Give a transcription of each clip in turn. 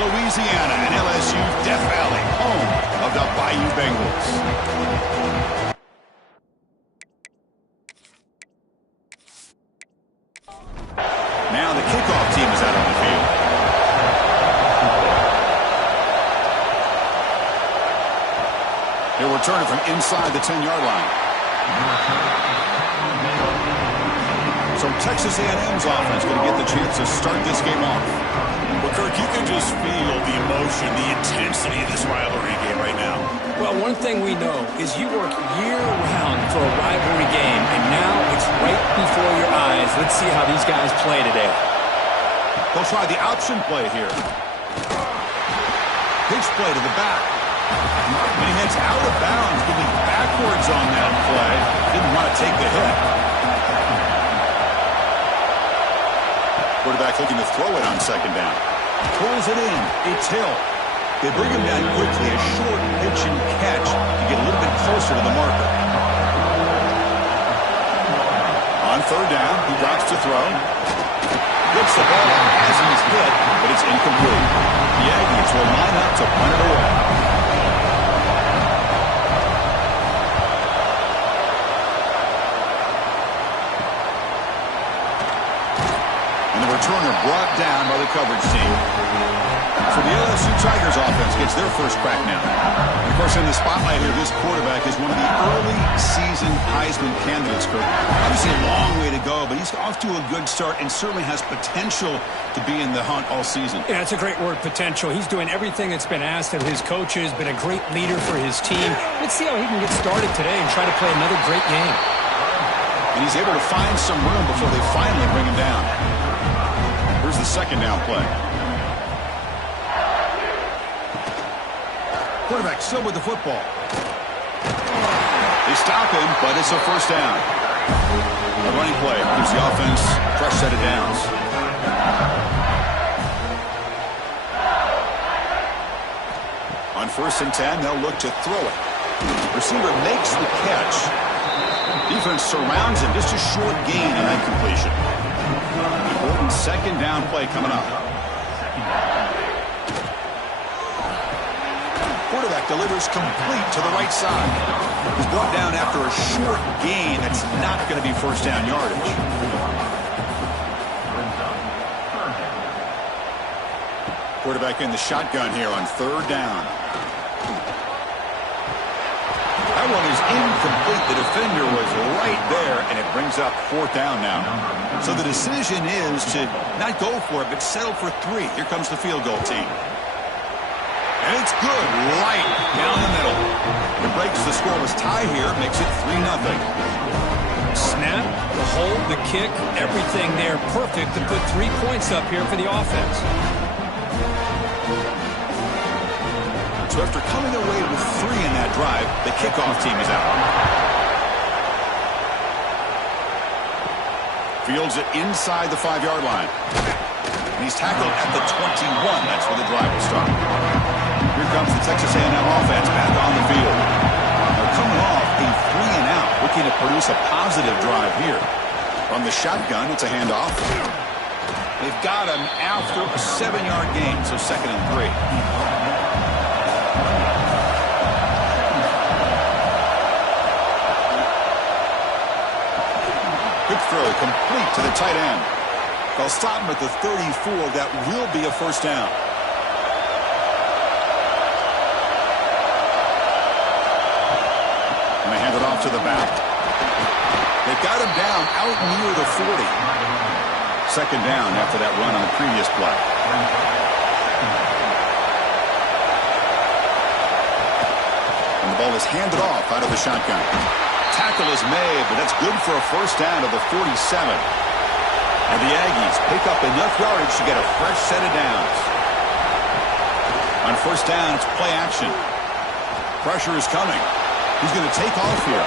Louisiana and LSU's Death Valley, home of the Bayou Bengals. Now the kickoff team is out on the field. He'll return it from inside the 10-yard line. So Texas A&M's offense going to get the chance to start this game off. Well, Kirk, you can just feel the emotion, the intensity of this rivalry game right now. Well, one thing we know is you work year-round for a rivalry game, and now it's right before your eyes. Let's see how these guys play today. They'll try the option play here. Pitch play to the back. And he heads out of bounds, moving backwards on that play. Didn't want to take the hit. Quarterback looking to throw it on second down. Pulls it in. It's Hill. They bring him down quickly. A short pitch and catch to get a little bit closer to the marker. On third down, he drops to throw. Gets the ball as he's hit, but it's incomplete. The Aggies will line up to punt it away. Returner brought down by the coverage team. So the LSU Tigers offense gets their first crack now. And of course, in the spotlight here, this quarterback is one of the early season Heisman candidates, Kirk. Obviously a long way to go, but he's off to a good start and certainly has potential to be in the hunt all season. Yeah, that's a great word, potential. He's doing everything that's been asked of his coaches, been a great leader for his team. Let's see how he can get started today and try to play another great game. And he's able to find some room before they finally bring him down. Here's the second down play. Quarterback still with the football. They stop him, but it's a first down. A running play gives the offense a fresh set of downs. On 1st and 10, they'll look to throw it. Receiver makes the catch. Defense surrounds him. Just a short gain on that completion. Important second down play coming up. Quarterback delivers complete to the right side. He's brought down after a short gain. That's not going to be first down yardage. Quarterback in the shotgun here on third down. That one is incomplete. The defender was right there, and it brings up fourth down now. So the decision is to not go for it, but settle for 3. Here comes the field goal team. And it's good, right down the middle. It breaks the scoreless tie here, makes it 3-0. Snap, the hold, the kick, everything there perfect to put 3 points up here for the offense. So after coming away with 3 in that drive, the kickoff team is out. Fields it inside the 5-yard line. And he's tackled at the 21. That's where the drive will start. Here comes the Texas A&M offense back on the field. They're coming off a 3-and-out, looking to produce a positive drive here. From the shotgun, it's a handoff. They've got him after a 7-yard gain, so 2nd and 3. Quick throw complete to the tight end. They'll stop him at the 34. That will be a first down. And they hand it off to the back. They've got him down out near the 40. 2nd down after that run on the previous play. And the ball is handed off out of the shotgun. Tackle is made, but that's good for a first down to the 47. And the Aggies pick up enough yardage to get a fresh set of downs. On first down, it's play action. Pressure is coming. He's going to take off here.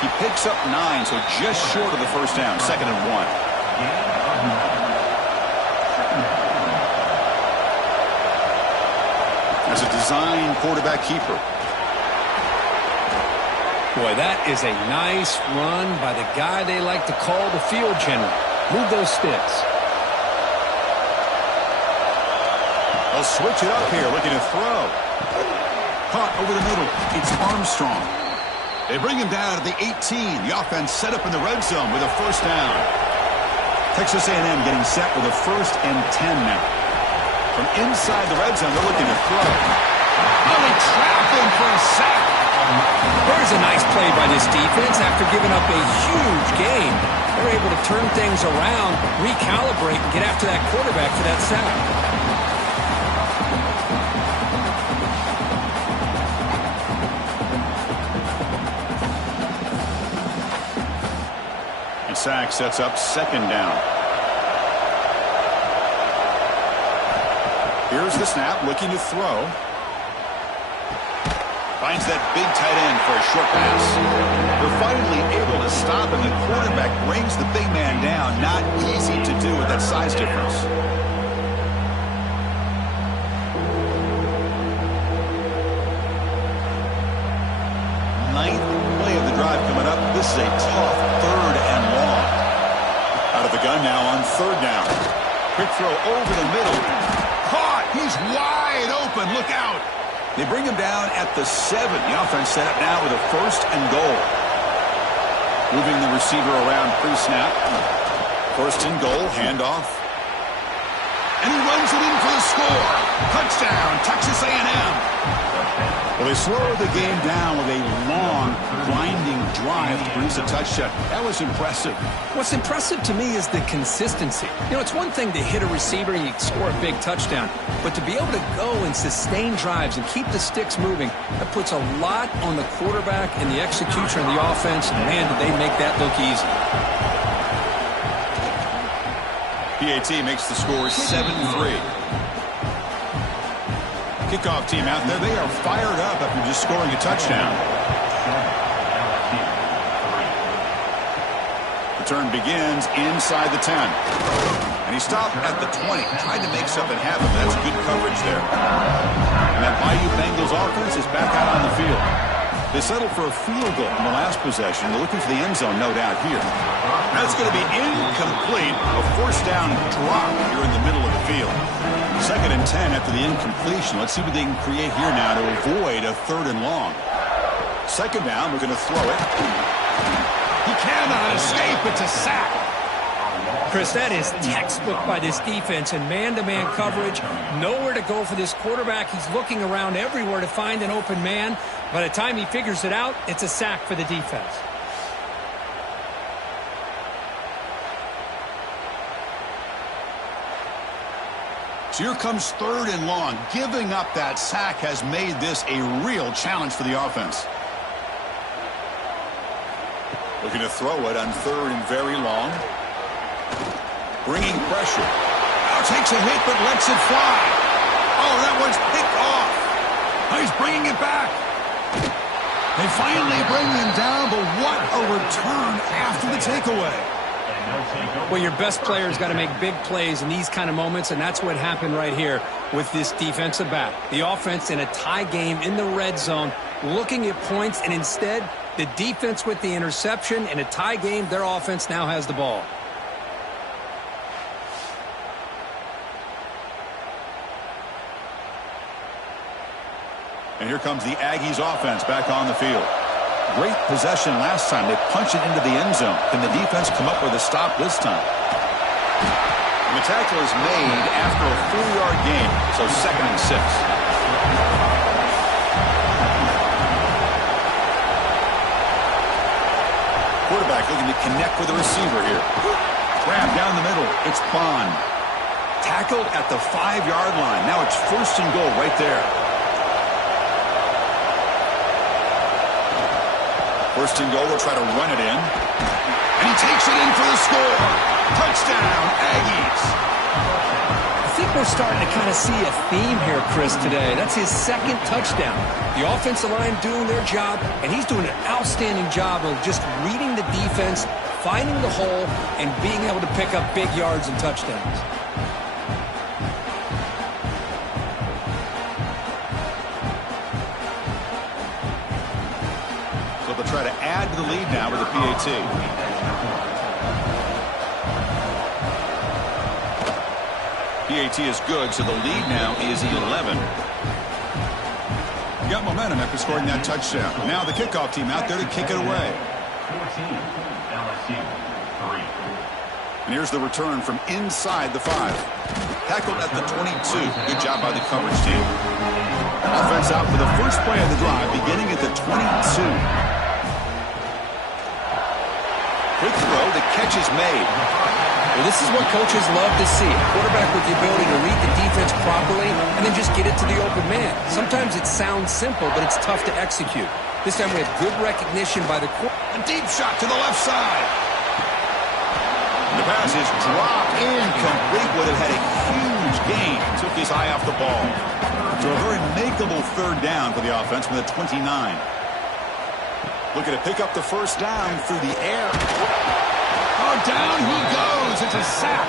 He picks up 9, so just short of the first down, 2nd and 1. As a design quarterback keeper. Boy, that is a nice run by the guy they like to call the field general. Move those sticks. They'll switch it up here, looking to throw. Caught over the middle. It's Armstrong. They bring him down at the 18. The offense set up in the red zone with a first down. Texas A&M getting set with a 1st and 10 now. From inside the red zone, they're looking to throw. Oh, they trap him for a sack. There's a nice play by this defense after giving up a huge gain. They're able to turn things around, recalibrate, and get after that quarterback for that sack. And sack sets up 2nd down. Here's the snap, looking to throw. Finds that big tight end for a short pass. They're finally able to stop him. The quarterback brings the big man down. Not easy to do with that size difference. Ninth play of the drive coming up. This is a tough 3rd and long. Out of the gun now on 3rd down. Quick throw over the middle. Caught. He's wide open. Look out. They bring him down at the 7. The offense set up now with a 1st and goal. Moving the receiver around pre-snap. 1st and goal, handoff. And he runs it in for the score. Touchdown, Texas A&M. Well, they slowed the game down with a long, grinding drive to produce a touchdown. That was impressive. What's impressive to me is the consistency. You know, it's one thing to hit a receiver and you score a big touchdown, but to be able to go and sustain drives and keep the sticks moving, that puts a lot on the quarterback and the execution of the offense, and man, did they make that look easy. PAT makes the score 7-3. Kickoff team out there, they are fired up after just scoring a touchdown. Return begins inside the 10. And he stopped at the 20. Tried to make something happen, but that's good coverage there. And that Bayou Bengals offense is back out on the field. They settled for a field goal in the last possession. They're looking for the end zone, no doubt, here. That's going to be incomplete. A 1st down drop here in the middle of the field. 2nd and 10 after the incompletion. Let's see what they can create here now to avoid a 3rd and long. 2nd down, we're going to throw it. He cannot escape. It's a sack. Chris, that is textbook by this defense and man-to-man coverage. Nowhere to go for this quarterback. He's looking around everywhere to find an open man. By the time he figures it out, it's a sack for the defense. So here comes 3rd and long. Giving up that sack has made this a real challenge for the offense. Looking to throw it on 3rd and very long. Bringing pressure. Now takes a hit but lets it fly. Oh, that one's picked off. Now he's bringing it back. They finally bring him down, but what a return after the takeaway. Well, your best player's got to make big plays in these kind of moments, and that's what happened right here with this defensive back. The offense in a tie game in the red zone, looking at points, and instead, the defense with the interception. In a tie game, their offense now has the ball. And here comes the Aggies offense back on the field. Great possession last time. They punch it into the end zone. Can the defense come up with a stop this time? And the tackle is made after a 4-yard gain, so 2nd and 6. Quarterback looking to connect with the receiver here. Grab down the middle. It's Bond. Tackled at the 5-yard line. Now it's 1st and goal right there. 1st and goal, they'll try to run it in. And he takes it in for the score. Touchdown, Aggies. I think we're starting to kind of see a theme here, Chris, today. That's his 2nd touchdown. The offensive line doing their job, and he's doing an outstanding job of just reading the defense, finding the hole, and being able to pick up big yards and touchdowns. They'll try to add to the lead now with the PAT. PAT is good, so the lead now is 11. You got momentum after scoring that touchdown. Now the kickoff team out there to kick it away. 14, LSU, 3. And here's the return from inside the 5. Tackled at the 22. Good job by the coverage team. Offense out for the first play of the drive, beginning at the 22. Quick throw. The catch is made. Well, this is what coaches love to see. A quarterback with the ability to read the defense properly and then just get it to the open man. Sometimes it sounds simple, but it's tough to execute. This time we have good recognition by the quarterback. A deep shot to the left side. And the pass is dropped incomplete. Would have had a huge gain. Took his eye off the ball. So a very makeable third down for the offense from the 29. Looking to pick up the first down through the air. Oh, down he goes. It's a sack.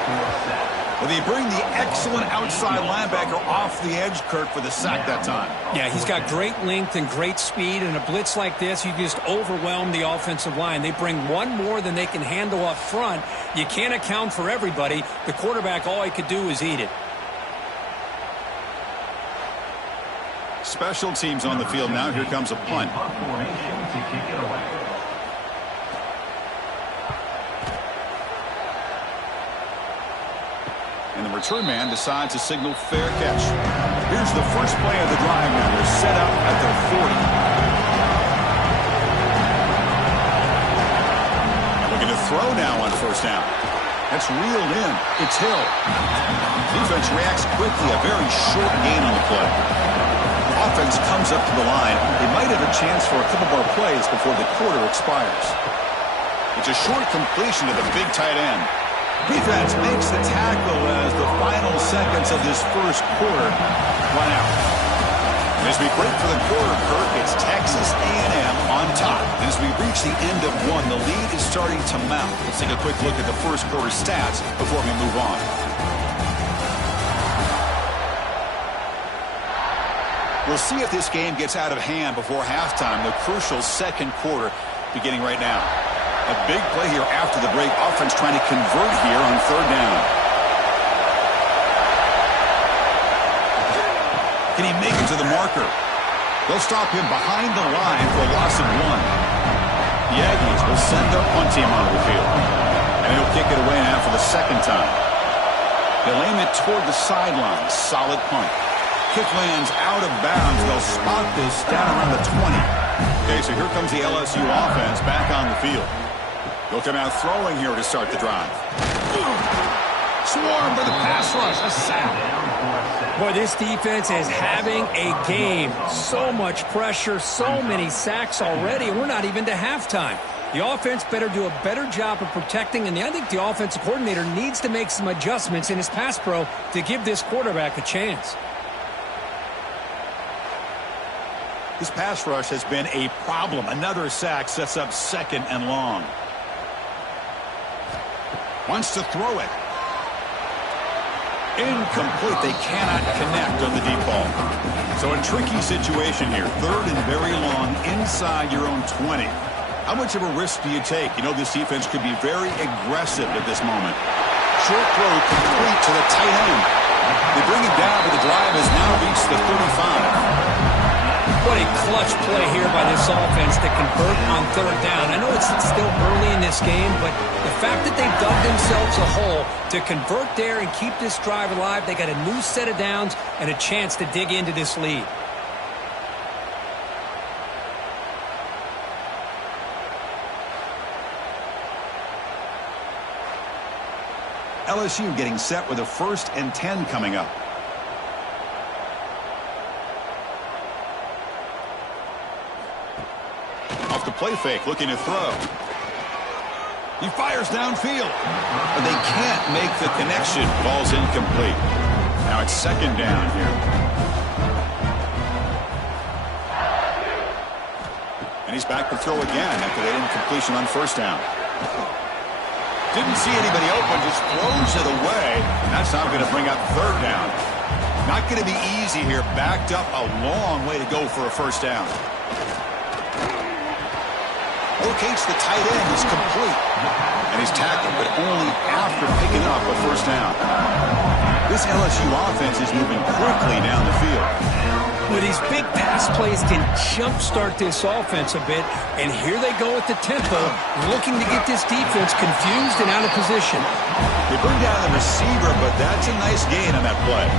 Well, they bring the excellent outside linebacker off the edge, Kirk, for the sack that time. Yeah, he's got great length and great speed. And a blitz like this, you just overwhelm the offensive line. They bring one more than they can handle up front. You can't account for everybody. The quarterback, all he could do is eat it. Special teams on the field now. Here comes a punt. And the return man decides to signal fair catch. Here's the first play of the drive now. They're set up at their 40. Looking to throw now on first down. That's reeled in. It's Hill. Defense reacts quickly. A very short gain on the play. Offense comes up to the line. They might have a chance for a couple more plays before the quarter expires. It's a short completion to the big tight end. Defense makes the tackle as the final seconds of this first quarter run out. And as we break for the quarter, Kirk, it's Texas A&M on top. And as we reach the end of one, the lead is starting to mount. Let's take a quick look at the first quarter stats before we move on. We'll see if this game gets out of hand before halftime, the crucial second quarter beginning right now. A big play here after the break. Offense trying to convert here on third down. Can he make it to the marker? They'll stop him behind the line for a loss of 1. The Aggies will send their punt team onto the field. And he'll kick it away now for the second time. They'll aim it toward the sideline. Solid punt. Kick lands out of bounds. They'll spot this down around the 20. Okay, so here comes the LSU offense back on the field. They'll come out throwing here to start the drive. Swarm for the pass rush. A sack. Boy, this defense is having a game. So much pressure, so many sacks already, and we're not even to halftime. The offense better do a better job of protecting, and I think the offensive coordinator needs to make some adjustments in his pass pro to give this quarterback a chance. This pass rush has been a problem. Another sack sets up second and long. Wants to throw it. Incomplete. They cannot connect on the deep ball. So a tricky situation here. Third and very long inside your own 20. How much of a risk do you take? You know, this defense could be very aggressive at this moment. Short throw complete to the tight end. They bring it down, but the drive has now reached the 35. What a clutch play here by this offense to convert on third down. I know it's still early in this game, but the fact that they've dug themselves a hole to convert there and keep this drive alive, they got a new set of downs and a chance to dig into this lead. LSU getting set with a 1st and 10 coming up. Off the play fake, looking to throw. He fires downfield, but they can't make the connection. Ball's incomplete. Now it's second down here. And he's back to throw again after that incompletion on first down. Didn't see anybody open, just throws it away. And that's not going to bring up third down. Not going to be easy here. Backed up a long way to go for a first down. Locates the tight end. It's complete. And he's tackled, but only after picking up a first down. This LSU offense is moving quickly down the field. Well, these big pass plays can jumpstart this offense a bit, and here they go at the tempo, looking to get this defense confused and out of position. They bring down the receiver, but that's a nice gain on that play.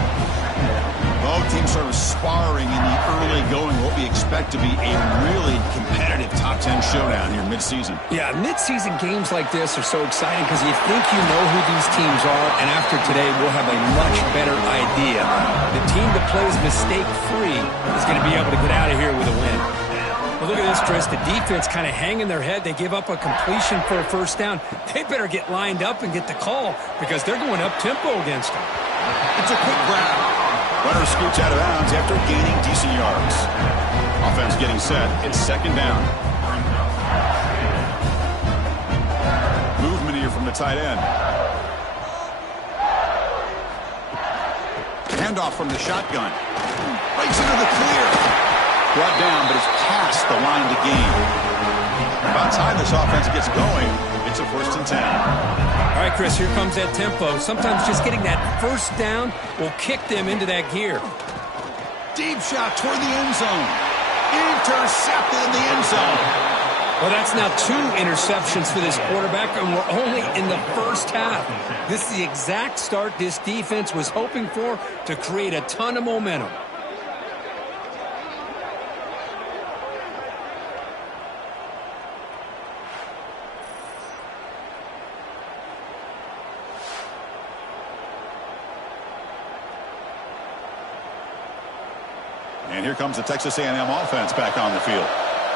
Both teams sort of sparring in the early going, what we expect to be a really competitive top 10 showdown here mid-season. Yeah, mid-season games like this are so exciting because you think you know who these teams are, and after today, we'll have a much better idea. The team that plays mistake-free is going to be able to get out of here with a win. Well, look at this, Chris. The defense kind of hanging their head. They give up a completion for a first down. They better get lined up and get the call because they're going up-tempo against them. It's a quick grab. Runner scoots out of bounds after gaining decent yards. Offense getting set. It's second down. Movement here from the tight end. Handoff from the shotgun. Breaks into the clear. Brought down, but it's past the line to gain. About time this offense gets going. It's a 1st and 10. All right, Chris, here comes that tempo. Sometimes just getting that first down will kick them into that gear. Deep shot toward the end zone. Intercepted in the end zone. Well, that's now 2 interceptions for this quarterback, and we're only in the first half. This is the exact start this defense was hoping for to create a ton of momentum. And here comes the Texas A&M offense back on the field.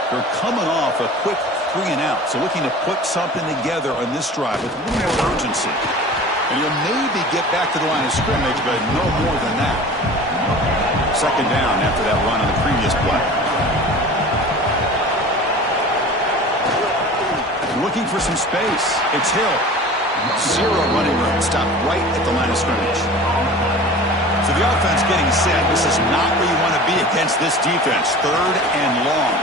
They're coming off a quick 3-and-out, so looking to put something together on this drive with a little more urgency. And he'll maybe get back to the line of scrimmage, but no more than that. Second down after that run on the previous play. Looking for some space. It's Hill. 0 running room. Stopped right at the line of scrimmage. So the offense getting set. This is not where you want to be against this defense. 3rd and long.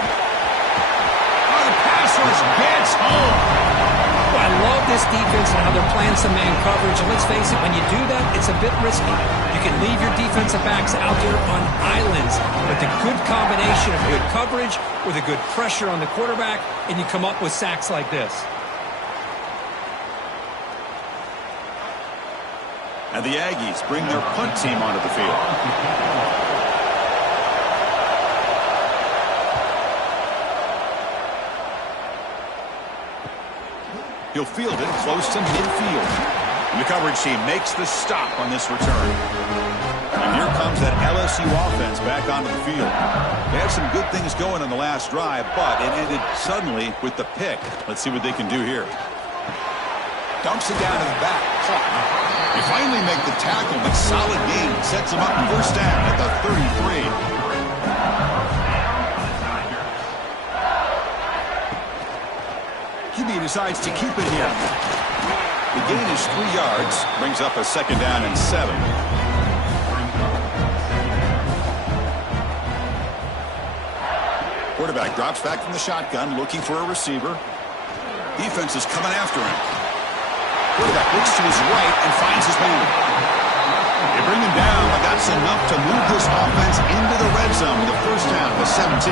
Oh, the pass rush gets home. Well, I love this defense and how they're playing some man coverage. And let's face it, when you do that, it's a bit risky. You can leave your defensive backs out there on islands. But the good combination of good coverage with a good pressure on the quarterback, and you come up with sacks like this. And the Aggies bring their punt team onto the field. He'll field it close to midfield. And the coverage team makes the stop on this return. And here comes that LSU offense back onto the field. They had some good things going on the last drive, but it ended suddenly with the pick. Let's see what they can do here. Dumps it down to the back. They finally make the tackle, but solid gain. Sets them up first down at the 33. QB decides to keep it here. The gain is 3 yards. Brings up a second down and 7. Quarterback drops back from the shotgun, looking for a receiver. Defense is coming after him. Quarterback looks to his right and finds his man. They bring him down, but that's enough to move this offense into the red zone with a first down at 17.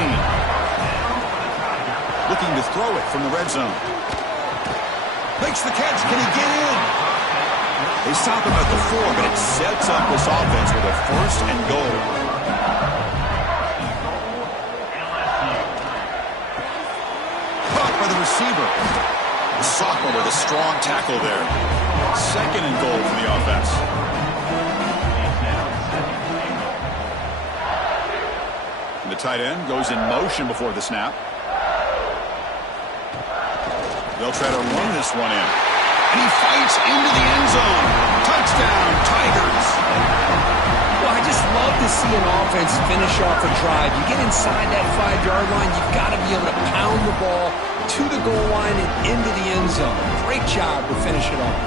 Looking to throw it from the red zone. Makes the catch. Can he get in? They stop him at the 4, but it sets up this offense with a first and goal. Caught by the receiver. The sophomore with a strong tackle there. Second and goal for the offense. And the tight end goes in motion before the snap. They'll try to run this one in. And he fights into the end zone. Touchdown, Tigers. Well, I just love to see an offense finish off a drive. You get inside that 5-yard line, you've got to be able to pound the ball to the goal line and into the end zone. Great job to finish it off.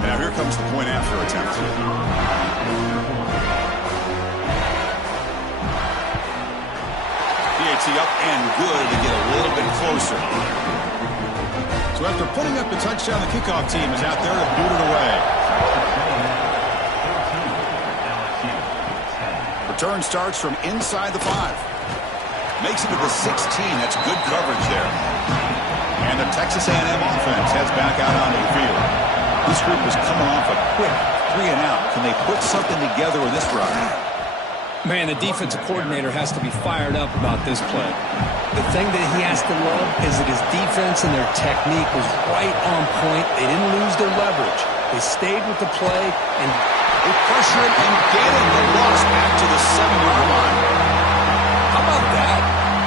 Now here comes the point after attempt. PAT up and good to get a little bit closer. So after putting up the touchdown, the kickoff team is out there to boot it away. Return starts from inside the 5. Makes it to the 16. That's good coverage there. And the Texas A&M offense heads back out onto the field. This group is coming off a quick 3-and-out. Can they put something together with this drive? Man, the defensive coordinator has to be fired up about this play. The thing that he has to love is that his defense and their technique was right on point. They didn't lose their leverage. They stayed with the play, and they pressure it and get it. The loss back to the 7-yard line. How about that?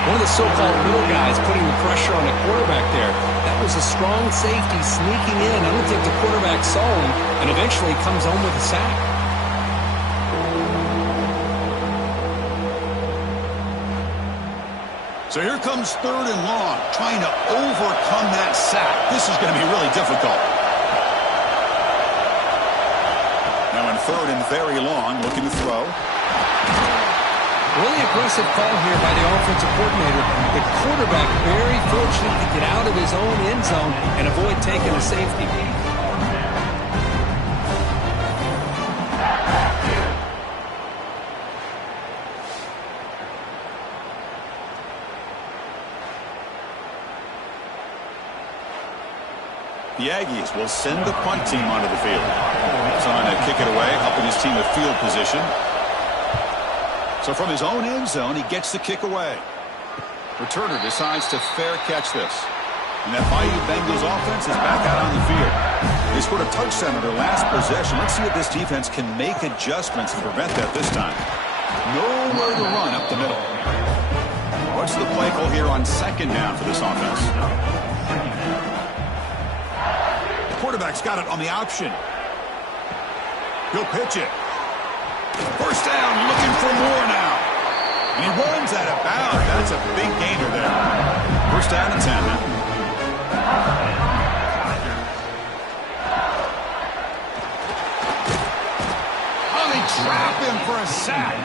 One of the so-called little guys putting the pressure on the quarterback there. That was a strong safety sneaking in. I don't think the quarterback saw him, and eventually comes home with a sack. So here comes 3rd and long, trying to overcome that sack. This is going to be really difficult. Now in 3rd and very long, looking to throw. Really aggressive call here by the offensive coordinator. The quarterback very fortunate to get out of his own end zone and avoid taking a safety. The Aggies will send the punt team onto the field. Trying to kick it away, helping his team with field position. So from his own end zone, he gets the kick away. Returner decides to fair catch this. And that Bayou Bengals offense is back out on the field. They scored a touchdown on their last possession. Let's see if this defense can make adjustments to prevent that this time. Nowhere to run up the middle. What's the play call here on 2nd down for this offense? Quarterback's got it on the option. He'll pitch it. 1st down, looking for more now. And he runs out of bounds. That's a big gainer there. 1st down and 10 now. Oh, they trap him for a sack.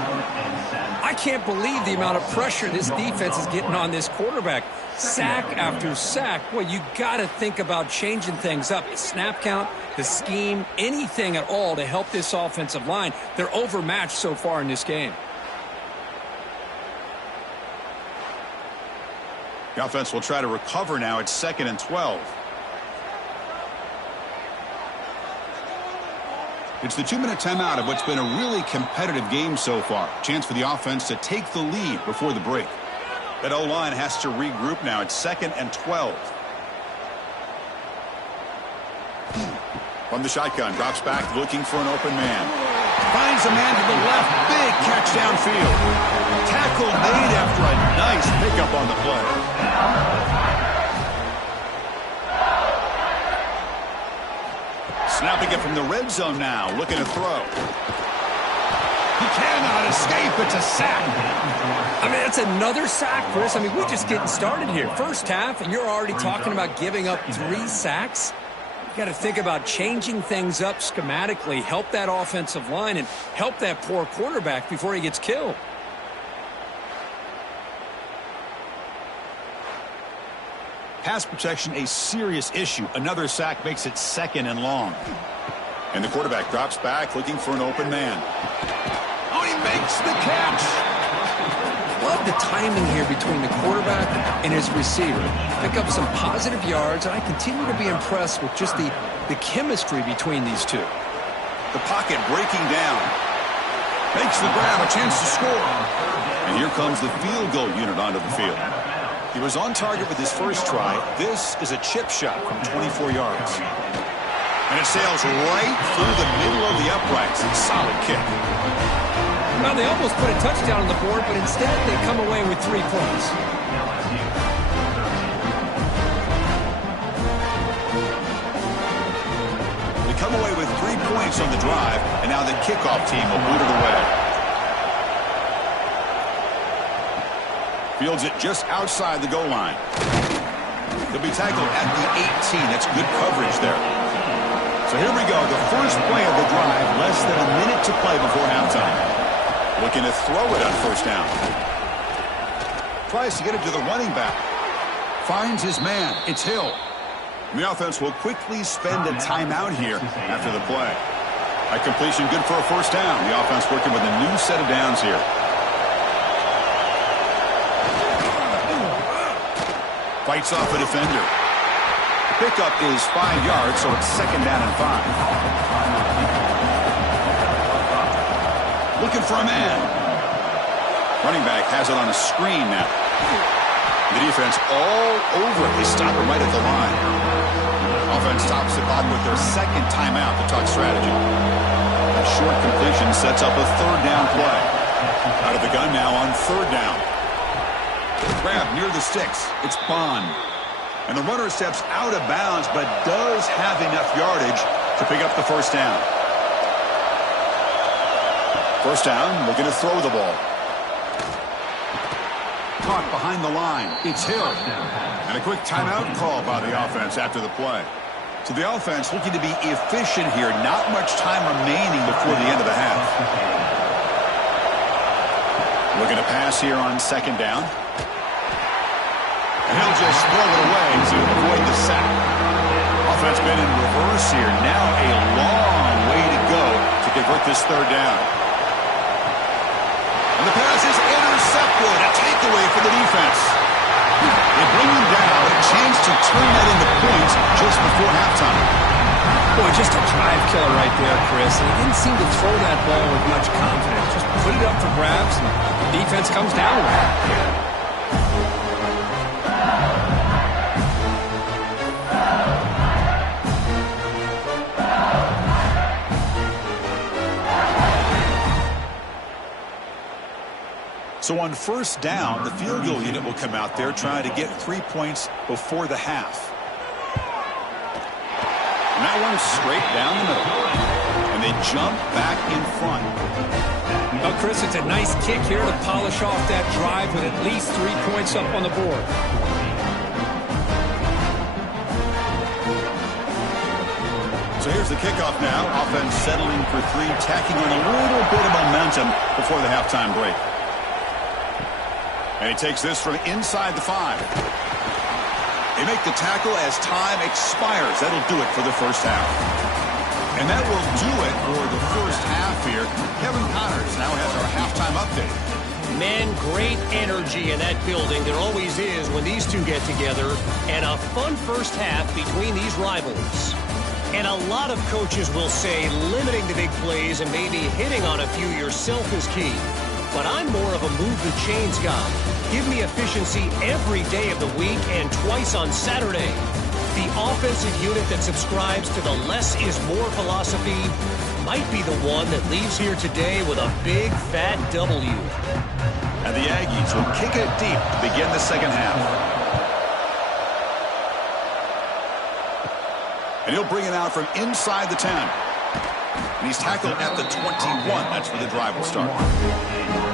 I can't believe the amount of pressure this defense is getting on this quarterback. Sack after sack. Well, you got to think about changing things up. The snap count, the scheme, anything at all to help this offensive line. They're overmatched so far in this game. The offense will try to recover now at 2nd and 12. It's the 2-minute timeout of what's been a really competitive game so far. Chance for the offense to take the lead before the break. That O-line has to regroup now at 2nd and 12. From the shotgun, drops back looking for an open man. Finds a man to the left. Big catch downfield. Tackle made after a nice pickup on the play. Snapping it from the red zone now, looking to throw. He cannot escape. It's a sack. I mean, it's another sack, Chris. I mean, we're just getting started here. 1st half, and you're already talking about giving up 3 sacks. You got to think about changing things up schematically, help that offensive line, and help that poor quarterback before he gets killed. Pass protection, a serious issue. Another sack makes it 2nd and long. And the quarterback drops back looking for an open man. Oh, he makes the catch. Love the timing here between the quarterback and his receiver. Pick up some positive yards, and I continue to be impressed with just the chemistry between these two. The pocket breaking down. Makes the grab, a chance to score. And here comes the field goal unit onto the field. He was on target with his first try. This is a chip shot from 24 yards. And it sails right through the middle of the uprights. Solid kick. Well, they almost put a touchdown on the board, but instead they come away with 3 points. They come away with 3 points on the drive, and now the kickoff team will boot it away. Fields it just outside the goal line. He'll be tackled at the 18. That's good coverage there. So here we go. The first play of the drive. Less than a minute to play before halftime. Looking to throw it on 1st down. Tries to get it to the running back. Finds his man. It's Hill. And the offense will quickly spend a timeout here after the play. A completion good for a first down. The offense working with a new set of downs here. Fights off a defender. The pickup is 5 yards, so it's second down and 5. Looking for a man. Running back has it on a screen now. The defense all over it. They stop it right at the line. Offense stops the clock with their second timeout to talk strategy. A short completion sets up a third down play. Out of the gun now on third down. Grab near the sticks. It's Bond. And the runner steps out of bounds but does have enough yardage to pick up the first down. First down, looking to throw the ball. Caught behind the line. It's Hill. And a quick timeout call by the offense after the play. So the offense looking to be efficient here. Not much time remaining before the end of the half. Looking to pass here on second down. And he'll just throw it away to avoid the sack. Offense been in reverse here. Now a long way to go to convert this third down. And the pass is intercepted. A takeaway for the defense. They bring him down. A chance to turn that into points just before halftime. Boy, just a drive killer right there, Chris. And he didn't seem to throw that ball with much confidence. Just put it up for grabs, and the defense comes down with it. So on first down, the field goal unit will come out there trying to get 3 points before the half. And that one's straight down the middle. And they jump back in front. Well, Chris, it's a nice kick here to polish off that drive with at least 3 points up on the board. So here's the kickoff now. Offense settling for 3, tacking on a little bit of momentum before the halftime break. And he takes this from inside the 5. They make the tackle as time expires. That'll do it for the first half. And that will do it for the first half here. Kevin Connors now has our halftime update. Man, great energy in that building. There always is when these two get together. And a fun first half between these rivals. And a lot of coaches will say limiting the big plays and maybe hitting on a few yourself is key. But I'm more of a move the chains guy. Give me efficiency every day of the week and twice on Saturday. The offensive unit that subscribes to the less is more philosophy might be the one that leaves here today with a big fat W. And the Aggies will kick it deep to begin the second half. And he'll bring it out from inside the 10. And he's tackled at the 21. That's where the drive will start.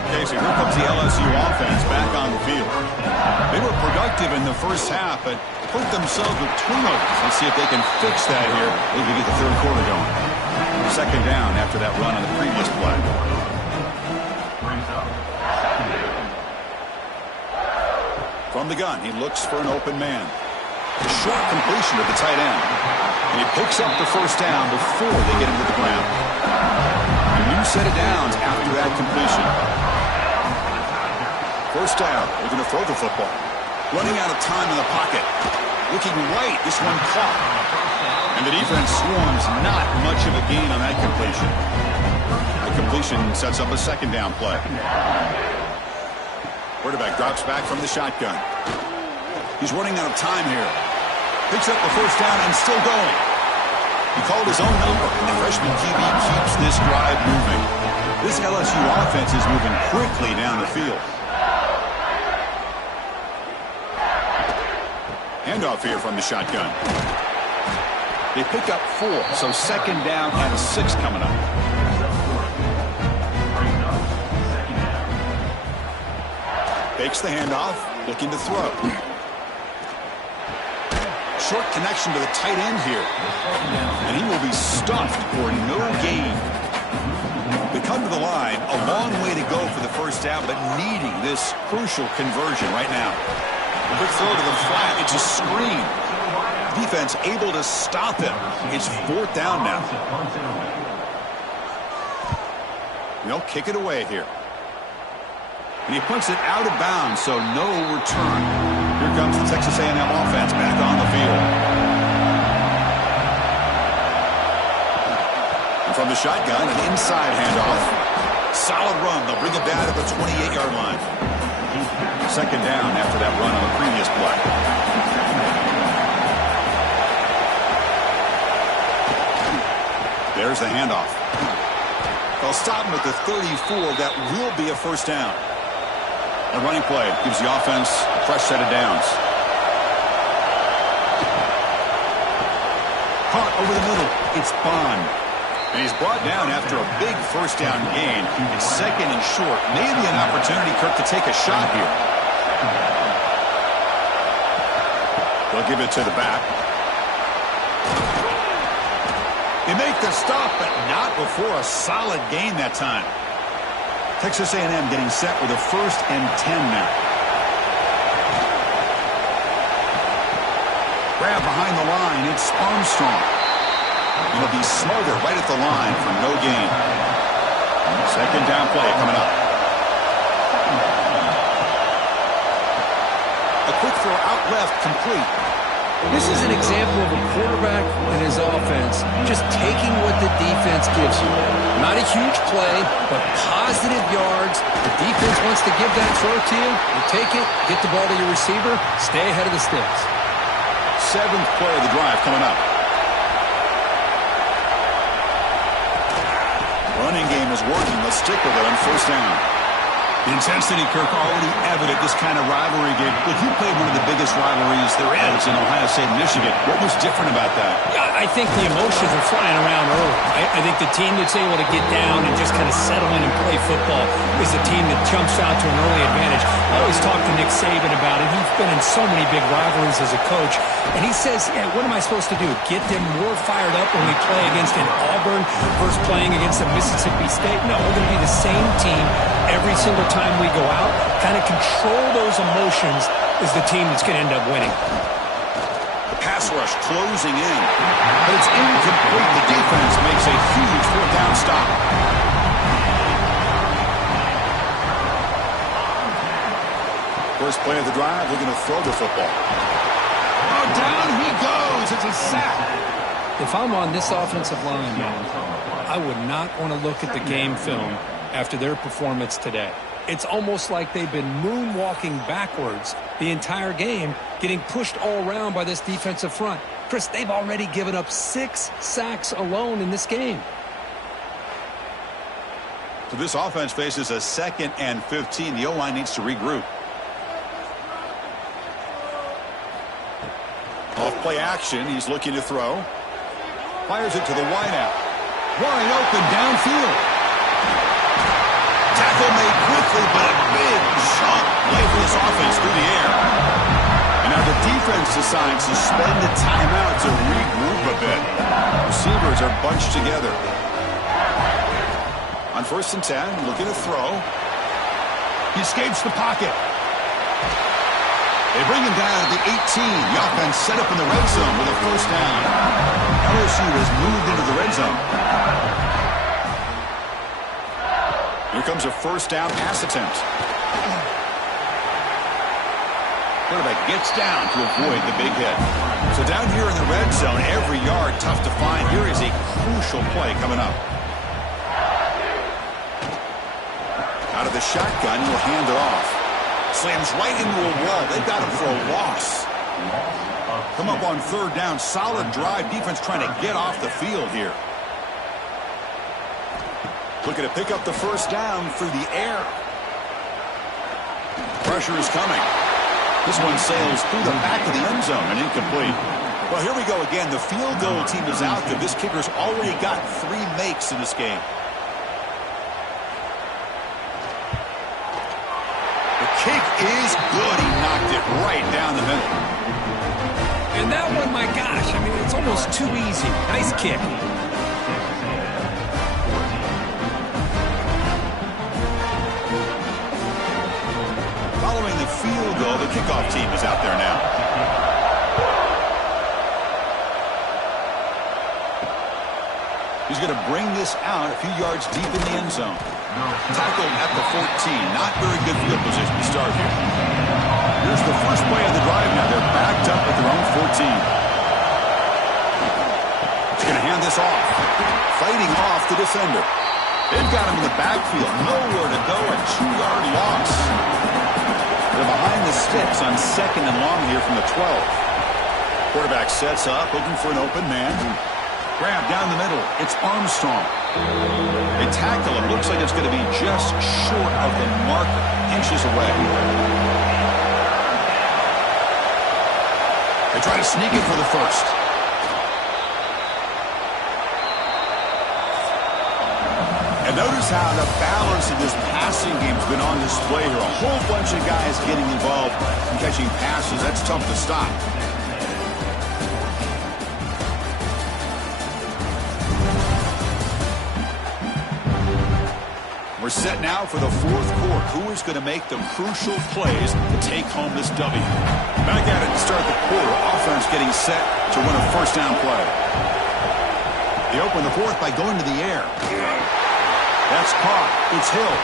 Okay, so here comes the LSU offense back on the field. They were productive in the first half, but hurt themselves with turnovers. Let's see if they can fix that here as we get the third quarter going. Second down after that run on the previous play. From the gun, he looks for an open man. A short completion to the tight end. And he picks up the first down before they get him to the ground. A new set of downs after that completion. First down. They're going to throw the football. Running out of time in the pocket. Looking right. This one caught. And the defense swarms not much of a gain on that completion. The completion sets up a second down play. Quarterback drops back from the shotgun. He's running out of time here. Picks up the first down and still going. He called his own number, and the freshman QB keeps this drive moving. This LSU offense is moving quickly down the field. Handoff here from the shotgun. They pick up 4, so second down and 6 coming up. Takes the handoff, looking to throw. Short connection to the tight end here. And he will be stuffed for no gain. They come to the line, a long way to go for the first down, but needing this crucial conversion right now. A quick throw to the flat, it's a screen. Defense able to stop him. It's 4th down now. They'll kick it away here. And he punts it out of bounds, so no return. Here comes the Texas A&M offense back on the field. And from the shotgun, an inside handoff. Solid run. They'll bring it down at the 28-yard line. 2nd down after that run on the previous play. There's the handoff. They'll stop him at the 34. That will be a 1st down. A running play gives the offense a fresh set of downs. Caught over the middle. It's Bond. And he's brought down after a big 1st down gain. It's 2nd and short. Maybe an opportunity, Kirk, to take a shot here. They'll give it to the back. They make the stop, but not before a solid gain that time. Texas A&M getting set with a 1st and 10 now. Grab behind the line. It's Armstrong. It'll be smothered right at the line for no gain. 2nd down play coming up. A quick throw out left, complete. This is an example of a quarterback and his offense just taking what the defense gives you. Not a huge play, but positive yards. The defense wants to give that throw to you. You take it, get the ball to your receiver, stay ahead of the sticks. 7th play of the drive coming up. Running game is working. Let's stick with it on 1st down. The intensity, Kirk, already evident this kind of rivalry game. Look, you played one of the biggest rivalries there is in Ohio State and Michigan. What was different about that? I think the emotions are flying around early. I think the team that's able to get down and just kind of settle in and play football is the team that jumps out to an early advantage. I always talk to Nick Saban about it. He's been in so many big rivalries as a coach. And he says, yeah, what am I supposed to do? Get them more fired up when we play against an Auburn versus playing against a Mississippi State? No, we're going to be the same team every single time we go out. Kind of control those emotions is the team that's going to end up winning. The pass rush closing in. But it's incomplete. The defense makes a huge 4th down stop. First play of the drive, we're going to throw the football. Oh, down he goes. It's a sack. If I'm on this offensive line, man, I would not want to look at the game film after their performance today. It's almost like they've been moonwalking backwards the entire game, getting pushed all around by this defensive front. Chris, they've already given up 6 sacks alone in this game. So this offense faces a 2nd and 15. The O-line needs to regroup. Off-play action. He's looking to throw. Fires it to the wideout. Wide open downfield. Tackle made quickly, but a big shot play for this offense through the air. And now the defense decides to spend a timeout to regroup a bit. Receivers are bunched together. On 1st and 10, looking to throw. He escapes the pocket. They bring him down at the 18. The offense set up in the red zone with a 1st down. LSU has moved into the red zone. Here comes a 1st down pass attempt. Quarterback gets down to avoid the big hit. So down here in the red zone, every yard tough to find. Here is a crucial play coming up. Out of the shotgun, he'll hand it off. Slams right into a wall. They've got him for a loss. Come up on 3rd down. Solid drive. Defense trying to get off the field here. Looking to pick up the 1st down through the air. Pressure is coming. This one sails through the back of the end zone and incomplete. Well, here we go again. The field goal team is out there. This kicker's already got 3 makes in this game. The kick is good. He knocked it right down the middle. And that one, my gosh, I mean, it's almost too easy. Nice kick. Following the field goal, the kickoff team is out there now. He's going to bring this out a few yards deep in the end zone. Tackled at the 14. Not very good field position to start here. Here's the first play of the drive now. They're backed up at their own 14. He's going to hand this off. Fighting off the defender. They've got him in the backfield. Nowhere to go. A 2-yard loss. They're behind the sticks on 2nd and long here from the 12. Quarterback sets up, looking for an open man. Grab down the middle. It's Armstrong. They tackle him. Looks like it's going to be just short of the marker. Inches away. They try to sneak it for the first. And notice how the balance of this passing game has been on display here. A whole bunch of guys getting involved in catching passes. That's tough to stop. We're set now for the fourth quarter. Who is going to make the crucial plays to take home this W? Back at it to start the quarter. Offense getting set to run a first down play. They open the fourth by going to the air. That's caught. It's Hill.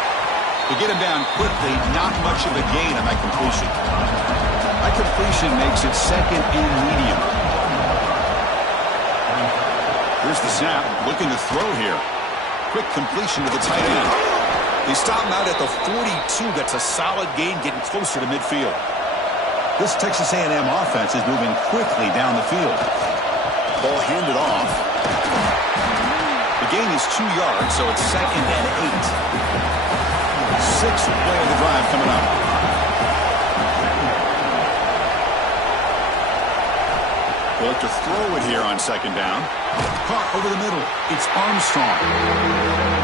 To get him down quickly, not much of a gain on that completion. That completion makes it 2nd and medium. Here's the snap. Looking to throw here. Quick completion to the tight end. They stop him out at the 42. That's a solid gain, getting closer to midfield. This Texas A&M offense is moving quickly down the field. Ball handed off. The gain is 2 yards, so it's 2nd and 8. 6th play of the drive coming up. They look to throw it here on 2nd down. Caught over the middle. It's Armstrong.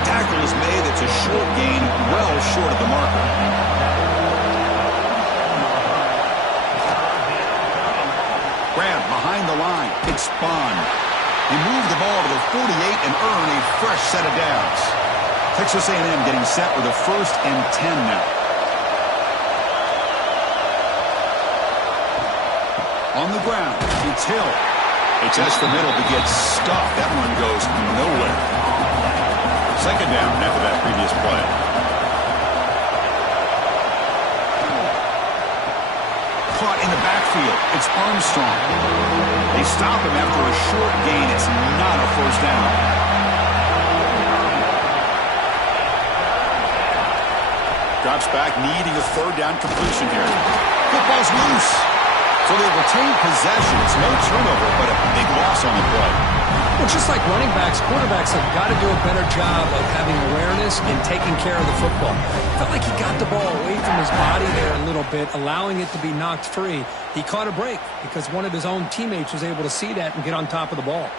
Tackle is made. It's a short gain, well short of the marker. Grab behind the line. It's Bond. They move the ball to the 48 and earn a fresh set of downs. Texas A&M getting set with a 1st and 10 now. On the ground, it's Hill. They test the middle to get stuffed. That one goes nowhere. 2nd down after that previous play. Caught in the backfield. It's Armstrong. They stop him after a short gain. It's not a first down. Drops back, needing a 3rd down completion here. Football's loose. So they retain possession. It's no turnover, but a big loss on the play. Well, just like running backs, quarterbacks have got to do a better job of having awareness and taking care of the football. Felt like he got the ball away from his body there a little bit, allowing it to be knocked free. He caught a break because one of his own teammates was able to see that and get on top of the ball.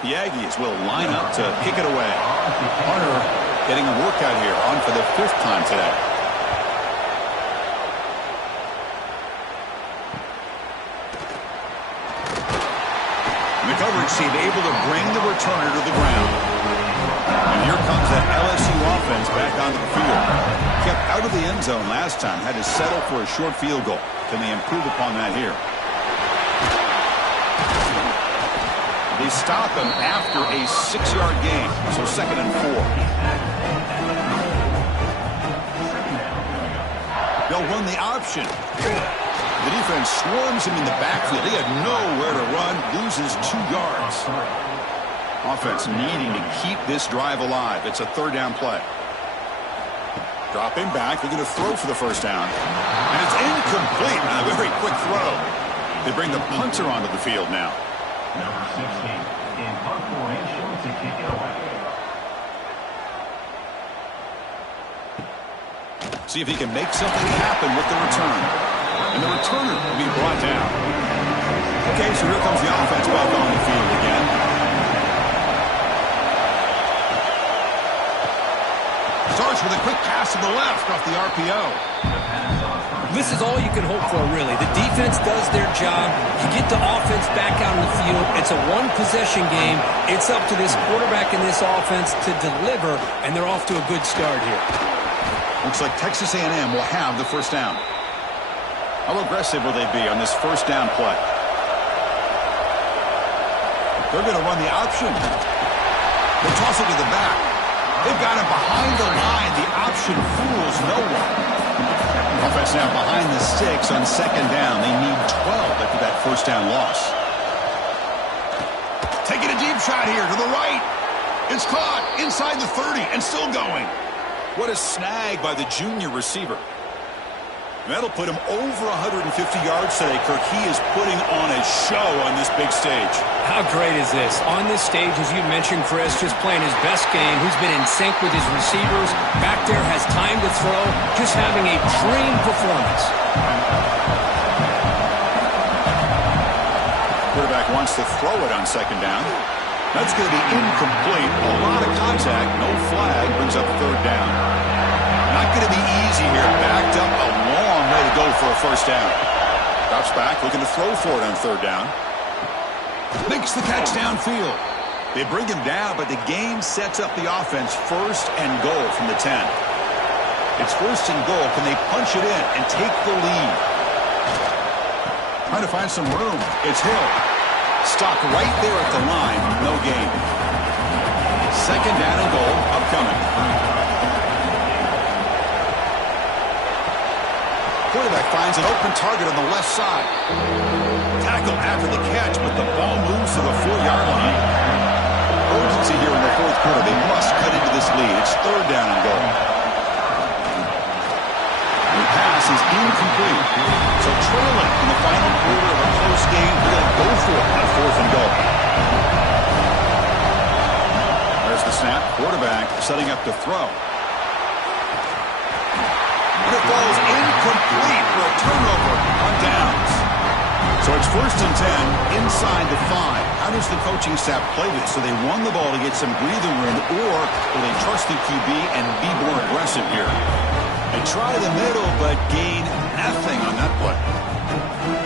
The Aggies will line up to kick it away. Hunter getting a workout here, on for the 5th time today. The coverage team able to bring the returner to the ground. And here comes that LSU offense back onto the field. Kept out of the end zone last time. Had to settle for a short field goal. Can they improve upon that here? They stop him after a 6-yard gain. So 2nd and 4. They'll run the option. The defense swarms him in the backfield. He had nowhere to run, loses 2 yards. Offense needing to keep this drive alive. It's a 3rd down play. Drop him back. They're going to throw for the first down. And it's incomplete. A very quick throw. They bring the punter onto the field now. Number 16 in punt formation to kick it away. See if he can make something happen with the return. And the returner will be brought down. Okay, so here comes the offense back on the field again. Starts with a quick pass to the left off the RPO. This is all you can hope for, really. The defense does their job. You get the offense back out on the field. It's a one-possession game. It's up to this quarterback and this offense to deliver, and they're off to a good start here. Looks like Texas A&M will have the first down. How aggressive will they be on this first down play? They're going to run the option. They toss it to the back. They've got him behind the line. The option fools no one. Offense now behind the sticks on second down. They need 12 after that first down loss. Taking a deep shot here to the right. It's caught inside the 30 and still going. What a snag by the junior receiver. That'll put him over 150 yards today, Kirk. He is putting on a show on this big stage. How great is this? On this stage, as you mentioned, Chris, just playing his best game. He's been in sync with his receivers. Back there, has time to throw. Just having a dream performance. Quarterback wants to throw it on second down. That's going to be incomplete. A lot of contact. No flag. Brings up third down. Not going to be easy here. Backed up a long way to go for a first down. Drops back, looking to throw for it on third down. Makes the catch downfield. They bring him down, but the game sets up the offense first and goal from the 10. It's first and goal. Can they punch it in and take the lead? Trying to find some room. It's Hill. Stopped right there at the line. No gain. Second down and goal upcoming. Quarterback finds an open target on the left side. Tackle after the catch, but the ball moves to the 4-yard line. Urgency here in the fourth quarter. They must cut into this lead. It's third down and goal. The pass is incomplete. So trailing in the final quarter of a close game, they're going to go for it on fourth and goal. There's the snap. Quarterback setting up to throw. And it falls incomplete for a turnover on downs. So it's first and 10 inside the 5. How does the coaching staff play this? So they run the ball to get some breathing room, or will they trust the QB and be more aggressive here? They try the middle, but gain nothing on that play.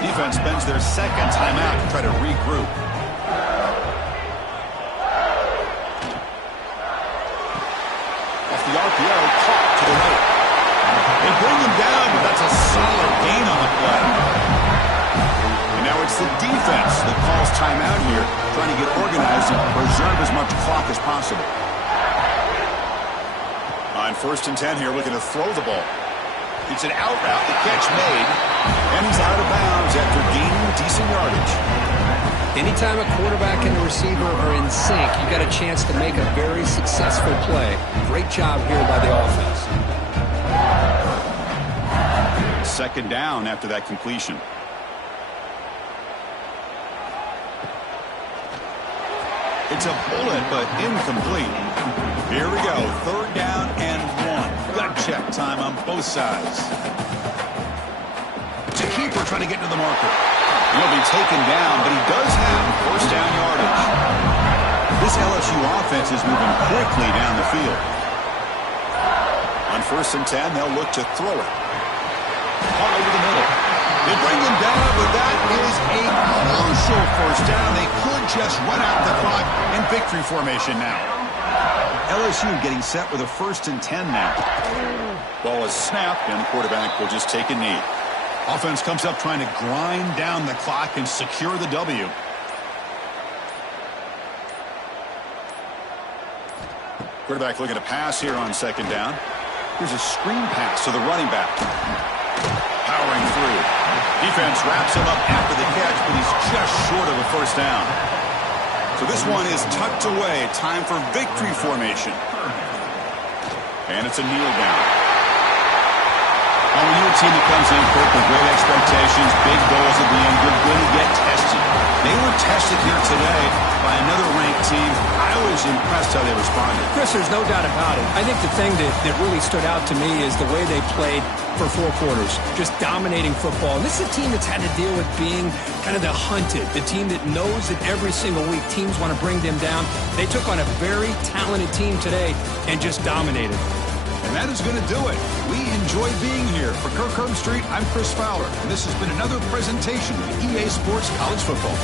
Defense spends their second timeout to try to regroup. Off the RPO, caught to the right. They bring him down, but that's a solid gain on the play. And now it's the defense that calls timeout here, trying to get organized and preserve as much clock as possible. On first and 10 here, looking to throw the ball. It's an out route, the catch made, and he's out of bounds after gaining decent yardage. Anytime a quarterback and a receiver are in sync, you got a chance to make a very successful play. Great job here by the offense. Second down after that completion. It's a bullet, but incomplete. Here we go. Third down and 1. Gut check time on both sides. It's a keeper trying to get to the marker. He'll be taken down, but he does have first down yardage. This LSU offense is moving quickly down the field. On first and 10, they'll look to throw it. All over the middle. They bring him down, but that is a crucial first down. They could just run out the clock in victory formation now. LSU getting set with a first and 10 now. Ball is snapped, and the quarterback will just take a knee. Offense comes up trying to grind down the clock and secure the W. Quarterback looking to pass here on second down. Here's a screen pass to the running back. Powering through. Defense wraps him up after the catch, but he's just short of a first down. So this one is tucked away. Time for victory formation. And it's a kneel down. When you're a team that comes in quick with great expectations, big goals at the end, you're going to get tested. They were tested here today by another ranked team. I was impressed how they responded. Chris, there's no doubt about it. I think the thing that really stood out to me is the way they played for 4 quarters, just dominating football. And this is a team that's had to deal with being kind of the hunted, the team that knows that every single week teams want to bring them down. They took on a very talented team today and just dominated. And that is going to do it. We enjoy being here. For Kirk Herbstreit, I'm Chris Fowler, and this has been another presentation of EA Sports College Football.